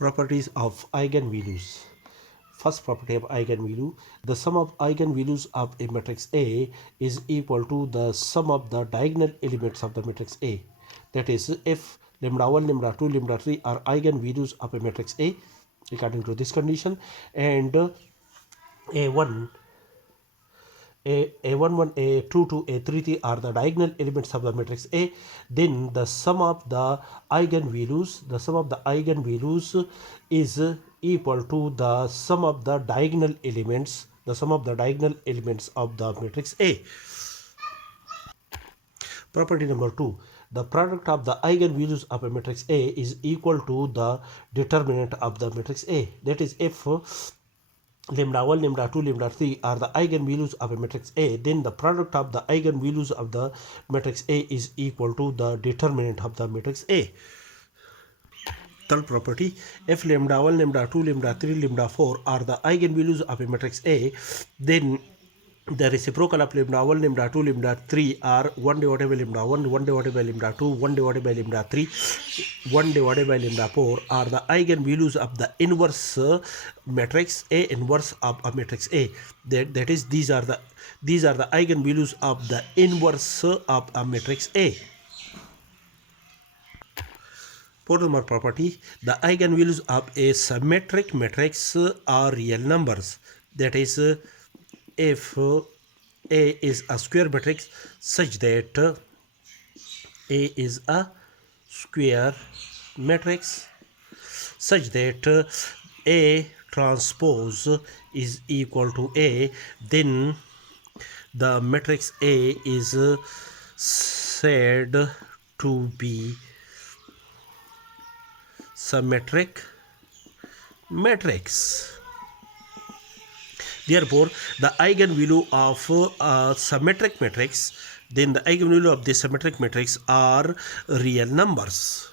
Properties of eigenvalues. First property of eigenvalue: the sum of eigenvalues of a matrix A is equal to the sum of the diagonal elements of the matrix A. That is, if lambda 1, lambda 2, lambda 3 are eigenvalues of a matrix A according to this condition, and A1, A11, A22, A33 are the diagonal elements of the matrix A, then the sum of the eigenvalues is equal to the sum of the diagonal elements of the matrix A. Property number 2: the product of the eigenvalues of a matrix A is equal to the determinant of the matrix A. That is, if lambda 1, lambda 2, lambda 3 are the eigenvalues of a matrix A, then the product of the eigenvalues of the matrix A is equal to the determinant of the matrix A. Third property: if lambda 1, lambda 2, lambda 3, lambda 4 are the eigenvalues of a matrix A, then the reciprocal of lambda 1, lambda 2, lambda 3 are 1 divided by lambda 1, 1 divided by lambda 2, 1 divided by lambda 3, 1 divided by lambda 4 are the eigenvalues of the inverse matrix A inverse of a matrix A. That is, these are the eigenvalues of the inverse of a matrix A. Fourth number property: the eigenvalues of a symmetric matrix are real numbers. That is, if A is a square matrix such that A is a square matrix such that A transpose is equal to A, then the matrix A is said to be symmetric matrix. Therefore, the eigenvalue of a symmetric matrix, then the eigenvalue of the symmetric matrix are real numbers.